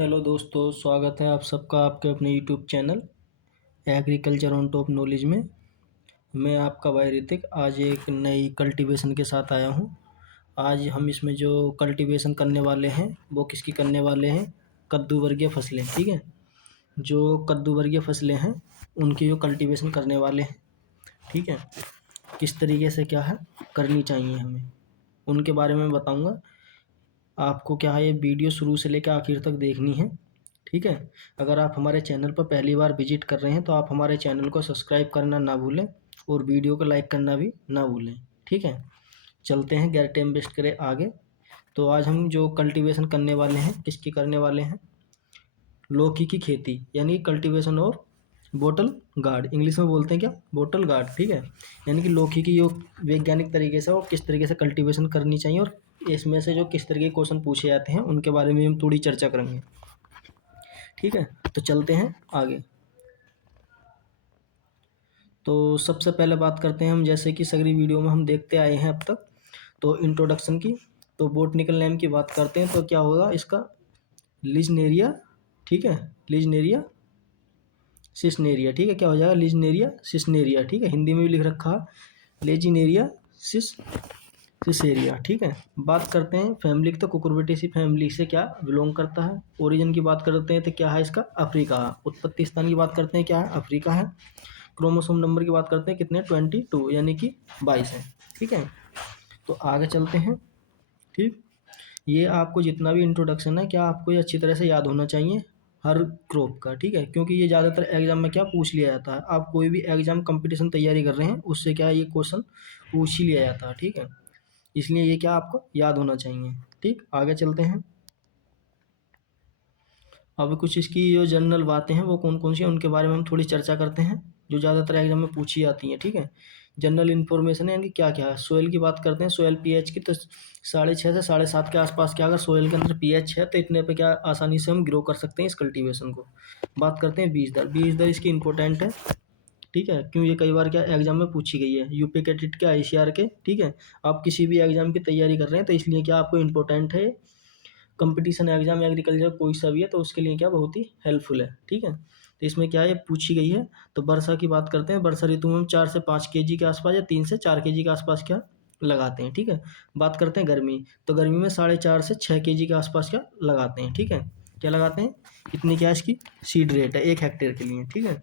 Hello दोस्तों, स्वागत है आप सबका आपके अपने YouTube channel agriculture on top knowledge में। मैं आपका भाई ऋतिक आज एक नई कल्टीवेशन के साथ आया हूँ। आज हम इसमें जो कल्टीवेशन करने वाले हैं वो किसकी करने वाले हैं, कद्दू वर्गीय फसलें। ठीक है, जो कद्दू वर्गीय फसलें हैं उनकी जो कल्टीवेशन करने वाले हैं। ठीक है, किस तरीके से क्या है करनी चाहिए हमें, उनके बारे में बताऊँगा। आपको क्या है, ये वीडियो शुरू से लेकर आखिर तक देखनी है। ठीक है, अगर आप हमारे चैनल पर पहली बार विजिट कर रहे हैं तो आप हमारे चैनल को सब्सक्राइब करना ना भूलें और वीडियो को लाइक करना भी ना भूलें। ठीक है, चलते हैं गैर टाइम वेस्ट करें आगे। तो आज हम जो कल्टीवेशन करने वाले हैं किसकी करने वाले हैं, लौकी की खेती, यानी cultivation of bottle guard, English में बोलते हैं क्या, बोटल गार्ड। ठीक है, यानी कि लौकी की जो वैज्ञानिक तरीके से और किस तरीके से कल्टीवेशन करनी चाहिए और इसमें से जो किस तरीके के क्वेश्चन पूछे जाते हैं उनके बारे में हम थोड़ी चर्चा करेंगे। ठीक है, तो चलते हैं आगे। तो सबसे पहले बात करते हैं हम, जैसे कि सगरी वीडियो में हम देखते आए हैं अब तक, तो इंट्रोडक्शन की। तो बोटनिकल नेम की बात करते हैं तो क्या होगा इसका, लिजनेरिया। ठीक है, लिजनेरिया सिसनेरिया। ठीक है, क्या हो जाएगा, लिजनेरिया सिसनेरिया। ठीक है, हिंदी में भी लिख रखा है लेजिनेरिया सिसेरिया। ठीक है, बात करते हैं फैमिली की, तो कुकुरबिटेसी फैमिली से क्या बिलोंग करता है। ओरिजिन की बात करते हैं तो क्या है इसका, अफ्रीका। उत्पत्ति स्थान की बात करते हैं क्या है, अफ्रीका है। क्रोमोसोम नंबर की बात करते हैं कितने, 22 यानी कि 22 है। ठीक है, तो आगे चलते हैं। ठीक, ये आपको जितना भी इंट्रोडक्शन है क्या आपको ये अच्छी तरह से याद होना चाहिए हर क्रॉप का। ठीक है, क्योंकि ये ज़्यादातर एग्जाम में क्या पूछ लिया जाता है। आप कोई भी एग्जाम कंपटीशन तैयारी कर रहे हैं उससे क्या ये क्वेश्चन पूछ ही लिया जाता है। ठीक है, इसलिए ये क्या आपको याद होना चाहिए। ठीक, आगे चलते हैं। अब कुछ इसकी जो जनरल बातें हैं वो कौन कौन सी हैं उनके बारे में हम थोड़ी चर्चा करते हैं, जो ज़्यादातर एग्जाम में पूछी जाती हैं। ठीक है, जनरल इन्फॉर्मेशन है, यानी क्या क्या है। सोयल की बात करते हैं, सोयल पीएच की, तो 6.5 से 7.5 के आसपास क्या, अगर सोयल के अंदर पीएच है तो इतने पे क्या आसानी से हम ग्रो कर सकते हैं इस कल्टीवेशन को। बात करते हैं बीज दर। बीज दर इसकी इंपॉर्टेंट है। ठीक है, क्यों, ये कई बार क्या एग्जाम में पूछी गई है, यूपी के टिट के, आईसीआर के। ठीक है, आप किसी भी एग्जाम की तैयारी कर रहे हैं तो इसलिए क्या आपको इंपॉर्टेंट है। कंपटीशन एग्जाम एग्रीकल्चर कोई सा भी है तो उसके लिए क्या बहुत ही हेल्पफुल है। ठीक है, तो इसमें क्या है पूछी गई है। तो वर्षा की बात करते हैं, वर्षा ऋतु में हम 4 से 5 केजी के आसपास या 3 से 4 केजी के आसपास क्या लगाते हैं। ठीक है, बात करते हैं गर्मी, तो गर्मी में 4.5 से 6 केजी के आसपास क्या लगाते हैं। ठीक है, क्या लगाते हैं, इतनी क्या इसकी सीड रेट है 1 हेक्टेयर के लिए। ठीक है,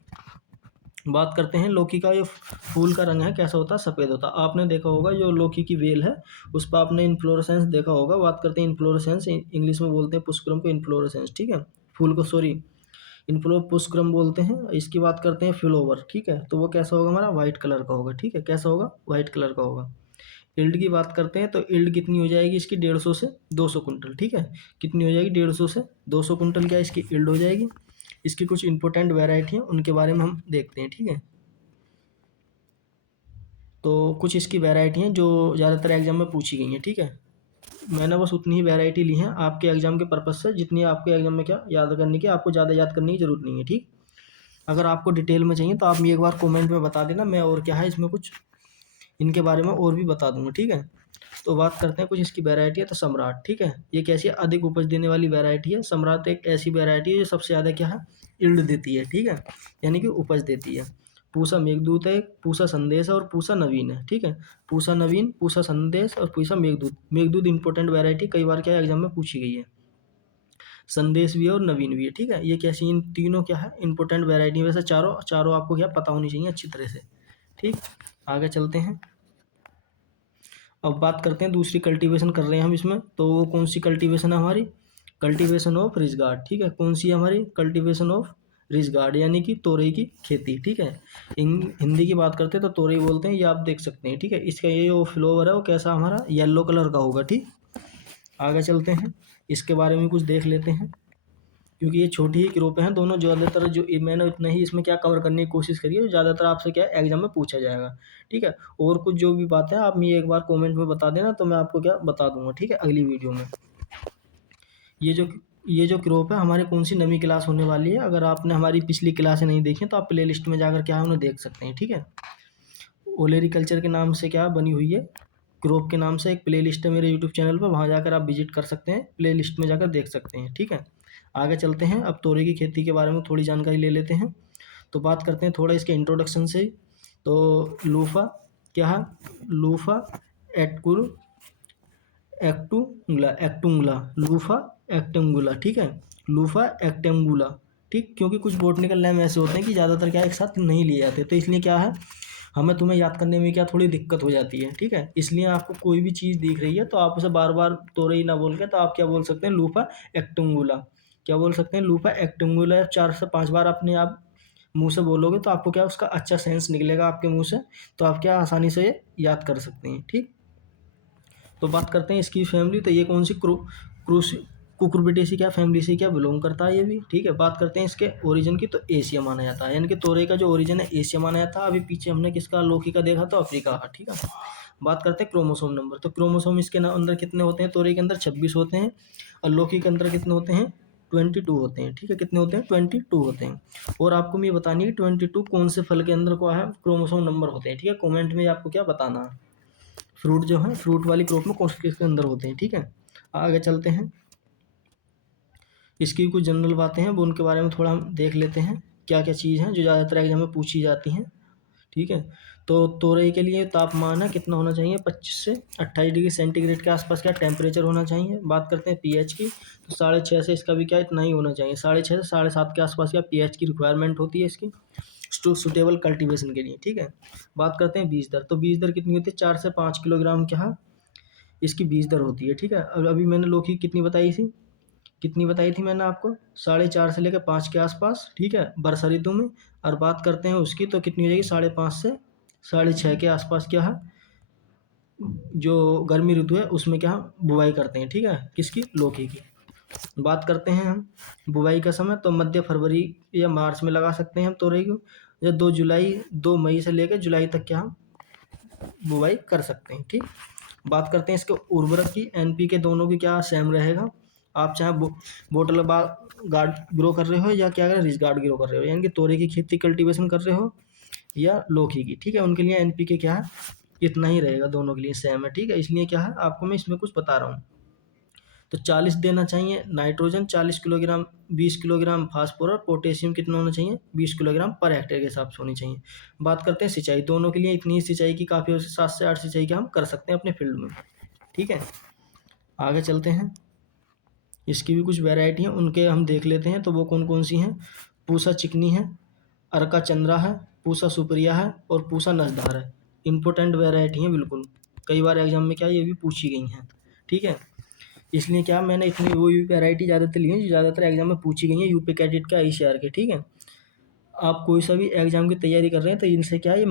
बात करते हैं लौकी का, ये फूल का रंग है कैसा होता है, सफ़ेद होता है। आपने देखा होगा जो लौकी की वेल है उस पर आपने इन्फ्लोरेसेंस देखा होगा। बात करते हैं इन्फ्लोरेसेंस, इंग्लिश में बोलते हैं पुष्करम को इन्फ्लोरेसेंस। ठीक है, फूल को सॉरी पुष्करम बोलते हैं। इसकी बात करते हैं फ्लोवर। ठीक है, तो वो कैसा होगा, हमारा वाइट कलर का होगा। ठीक है, कैसा होगा, वाइट कलर का होगा। इल्ड की बात करते हैं तो इल्ड कितनी हो जाएगी इसकी, 150 से 200 कुंटल। ठीक है, कितनी हो जाएगी, 150 से 200 कुंटल क्या इसकी इल्ड हो जाएगी। इसकी कुछ इंपॉर्टेंट वेराइटी हैं उनके बारे में हम देखते हैं। ठीक है, तो कुछ इसकी वैरायटी हैं जो ज़्यादातर एग्जाम में पूछी गई हैं। ठीक है, मैंने बस उतनी ही वैरायटी ली हैं आपके एग्जाम के पर्पज़ से, जितनी आपके एग्जाम में क्या याद करने की, आपको ज़्यादा याद करने की ज़रूरत नहीं है। ठीक, अगर आपको डिटेल में चाहिए तो आप ये एक बार कमेंट में बता देना, मैं और क्या है इसमें कुछ इनके बारे में और भी बता दूंगा। ठीक है, तो बात करते हैं कुछ इसकी वैरायटी है। तो सम्राट, ठीक है, ये कैसी है, अधिक उपज देने वाली वैरायटी है। सम्राट एक ऐसी वैरायटी है जो सबसे ज़्यादा क्या है, इल्ड देती है। ठीक है, यानी कि उपज देती है। पूसा मेघदूत है, पूसा संदेश है और पूसा नवीन है। ठीक है, पूसा नवीन, पूसा संदेश और पूसा मेघदूत। मेघदूत इंपॉर्टेंट वैरायटी कई बार क्या एग्जाम में पूछी गई है। संदेश भी है और नवीन भी है। ठीक है, ये कैसी, इन तीनों क्या है इंपॉर्टेंट वैरायटी। वैसे चारों चारों आपको क्या पता होनी चाहिए अच्छी तरह से। ठीक, आगे चलते हैं। अब बात करते हैं दूसरी कल्टीवेशन कर रहे हैं हम इसमें, तो वो कौन सी कल्टीवेशन है हमारी, कल्टीवेशन ऑफ रिज गार्ड। ठीक है, कौन सी है हमारी, कल्टीवेशन ऑफ रिज गार्ड, यानी कि तोरई की खेती। ठीक है, हिंदी की बात करते हैं तो तोरई बोलते हैं, ये आप देख सकते हैं। ठीक है, इसका ये जो फ्लोवर है वो कैसा हमारा येलो कलर का होगा। ठीक, आगे चलते हैं, इसके बारे में कुछ देख लेते हैं, क्योंकि ये छोटी ही क्रॉप हैं दोनों। ज़्यादातर जो मैंने उतना ही इसमें क्या कवर करने की कोशिश करी है, जो ज़्यादातर आपसे क्या एग्जाम में पूछा जाएगा। ठीक है, और कुछ जो भी बातें हैं आप मुझे एक बार कमेंट में बता देना, तो मैं आपको क्या बता दूंगा। ठीक है, अगली वीडियो में। ये जो ये जो क्रॉप है हमारे कौन सी नवी क्लास होने वाली है, अगर आपने हमारी पिछली क्लासें नहीं देखी तो आप प्ले लिस्ट में जाकर क्या है उन्हें देख सकते हैं। ठीक है, ओलेरिकल्चर के नाम से क्या बनी हुई है, क्रॉप के नाम से एक प्लेलिस्ट है मेरे यूट्यूब चैनल पर, वहाँ जाकर आप विजिट कर सकते हैं, प्लेलिस्ट में जाकर देख सकते हैं। ठीक है, आगे चलते हैं। अब तोरई की खेती के बारे में थोड़ी जानकारी ले लेते हैं। तो बात करते हैं थोड़ा इसके इंट्रोडक्शन से। तो लूफा क्या है? लूफा एक्टुंगुला, लूफा एक्टेंगुला। ठीक है, लूफा एक्टेंगुला। ठीक, क्योंकि कुछ बॉटनिकल नेम ऐसे होते हैं कि ज़्यादातर क्या एक साथ नहीं लिए जाते, तो इसलिए क्या है, हमें तुम्हें याद करने में क्या थोड़ी दिक्कत हो जाती है। ठीक है, इसलिए आपको कोई भी चीज़ दिख रही है तो आप उसे बार बार तोरई ना बोल के, तो आप क्या बोल सकते हैं, लूफा एक्टेंगुला। क्या बोल सकते हैं, लूफा एक्टेंगुला। 4 से 5 बार अपने आप मुंह से बोलोगे तो आपको क्या उसका अच्छा सेंस निकलेगा आपके मुंह से, तो आप क्या आसानी से याद कर सकते हैं। ठीक, तो बात करते हैं इसकी फैमिली। तो ये कौन सी क्रूस कुकुरबिटेसी क्या फैमिली से क्या बिलोंग करता है ये भी। ठीक है, बात करते हैं इसके ओरिजिन की। तो एशिया माना जाता है, यानी कि तोरई का जो ओरिजिन है एशिया माना जाता है। अभी पीछे हमने किसका, लौकी का देखा तो अफ्रीका का। ठीक है, बात करते हैं क्रोमोसोम नंबर। तो क्रोमोसोम इसके अंदर कितने होते हैं, तोरई के अंदर 26 होते हैं, और लौकी के अंदर कितने होते हैं, 22 होते हैं। ठीक है, कितने होते हैं, 22 होते हैं। और आपको मैं बतानी है 22 कौन से फल के अंदर को है क्रोमोसोम नंबर होते हैं। ठीक है, कॉमेंट में आपको क्या बताना है, फ्रूट जो है, फ्रूट वाली क्रॉप में कौन से किसके अंदर होते हैं। ठीक है, आगे चलते हैं। इसकी कुछ जनरल बातें हैं, वो उनके बारे में थोड़ा हम देख लेते हैं, क्या क्या चीज़ हैं जो ज़्यादातर एग्जाम में पूछी जाती हैं। ठीक है, तो तोरई के लिए तापमान है कितना होना चाहिए, 25 से 28 डिग्री सेंटीग्रेड के आसपास क्या टेम्परेचर होना चाहिए। बात करते हैं पीएच की, तो 6.5 से इसका भी क्या इतना ही होना चाहिए, 6.5 से 7.5 के आसपास क्या पीएच की रिक्वायरमेंट होती है इसकी सुटेबल कल्टीवेशन के लिए। ठीक है, बात करते हैं बीज दर। तो बीज दर कितनी होती है, 4 से 5 किलोग्राम क्या इसकी बीज दर होती है। ठीक है, अब अभी मैंने लौकी कितनी बताई थी, कितनी बताई थी मैंने आपको, 4.5 से लेकर 5 के आसपास। ठीक है, वर्षा ऋतु में। और बात करते हैं उसकी तो कितनी हो जाएगी, 5.5 से 6.5 के आसपास क्या है, जो गर्मी ऋतु है उसमें क्या बुवाई करते हैं। ठीक है, किसकी, लौकी की। बात करते हैं हम बुवाई का समय, तो मध्य फरवरी या मार्च में लगा सकते हैं हम तोरई को, या 2 मई से लेकर जुलाई तक क्या हम बुवाई कर सकते हैं। ठीक, बात करते हैं इसके उर्वरक की। एनपीके दोनों की क्या सेम रहेगा, आप चाहे बोटल गार्ड ग्रो कर रहे हो या क्या कर रहे हो, रिज गार्ड ग्रो कर रहे हो, यानी कि तोरे की खेती कल्टीवेशन कर रहे हो या लौकी की। ठीक है, उनके लिए एनपीके क्या है, इतना ही रहेगा, दोनों के लिए सेम है। ठीक है, इसलिए क्या है आपको मैं इसमें कुछ बता रहा हूँ। तो 40 देना चाहिए nitrogen, 40 kilogram, 20 kilogram phosphorus, potassium कितना होना चाहिए, 20 किलोग्राम पर हेक्टेयर के हिसाब से होनी चाहिए। बात करते हैं सिंचाई, दोनों के लिए इतनी ही सिंचाई की काफ़ी हो, 7 से 8 सिंचाई का हम कर सकते हैं अपने फील्ड में। ठीक है, आगे चलते हैं। इसकी भी कुछ वैरायटी हैं, उनके हम देख लेते हैं। तो वो कौन कौन सी हैं, पूसा चिकनी है, अर्का चंद्रा है, पूसा सुप्रिया है, और पूसा नजधार है। इंपॉर्टेंट वैरायटी हैं बिल्कुल, कई बार एग्जाम में क्या ये भी पूछी गई हैं। ठीक है, इसलिए क्या मैंने इतनी वो वैरायटी ज़्यादातर ली है जो ज़्यादातर एग्जाम में पूछी गई है, यूपी कैडेट का, आईसीआर के। ठीक है, आप कोई सा भी एग्जाम की तैयारी कर रहे हैं तो इनसे क्या ये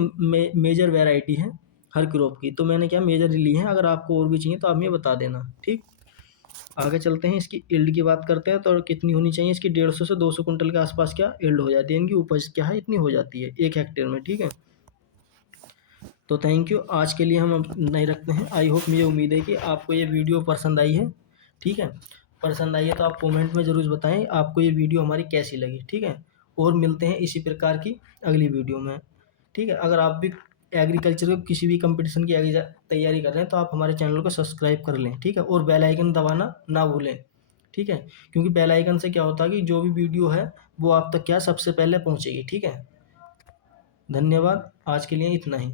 मेजर वैरायटी है हर क्रॉप की, तो मैंने क्या मेजर ली है। अगर आपको और भी चाहिए तो आप मुझे बता देना। ठीक, आगे चलते हैं। इसकी यील्ड की बात करते हैं, तो कितनी होनी चाहिए इसकी, 150 से 200 कुंटल के आसपास क्या यील्ड हो जाती है, इनकी उपज क्या है इतनी हो जाती है 1 हेक्टेयर में। ठीक है, तो थैंक यू, आज के लिए हम अब नहीं रखते हैं। आई होप, मुझे उम्मीद है कि आपको ये वीडियो पसंद आई है। ठीक है, पसंद आई है तो आप कमेंट में ज़रूर बताएं आपको ये वीडियो हमारी कैसी लगी। ठीक है, और मिलते हैं इसी प्रकार की अगली वीडियो में। ठीक है, अगर आप भी एग्रीकल्चर के किसी भी कंपटीशन की तैयारी कर रहे हैं तो आप हमारे चैनल को सब्सक्राइब कर लें। ठीक है, और बेल आइकन दबाना ना भूलें। ठीक है, क्योंकि बेल आइकन से क्या होता है कि जो भी वीडियो है वो आप तक क्या सबसे पहले पहुँचेगी। ठीक है, धन्यवाद, आज के लिए इतना ही।